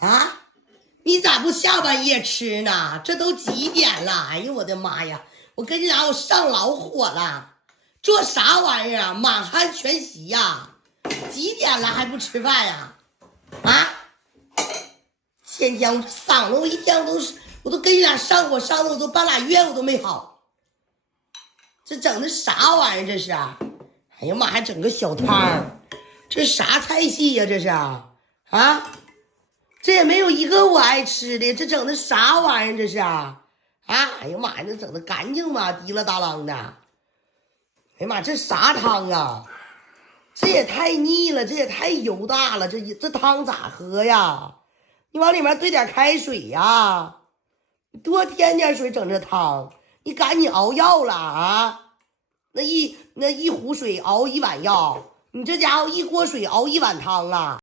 啊，你咋不下半夜吃呢？这都几点了？哎呦我的妈呀！我跟你俩，我上老火了，做啥玩意儿啊？满汉全席呀、几点了还不吃饭呀？啊！天天我这嗓子，我一天我都跟你俩上火上的，我都半拉月我都没好。这整的啥玩意儿？这是？哎呀妈，还整个小汤，这啥菜系呀？这是啊？这也没有一个我爱吃的，这整的啥玩意儿？这是啊？哎呀妈呀，这整的干净吗？滴了哒啷的。哎呀妈，这啥汤啊？这也太腻了，这也太油大了，这汤咋喝呀？你往里面兑点开水呀，你多添点水整这汤，你赶紧熬药了啊？那一壶水熬1碗药，你这家伙一锅水熬1碗汤啊？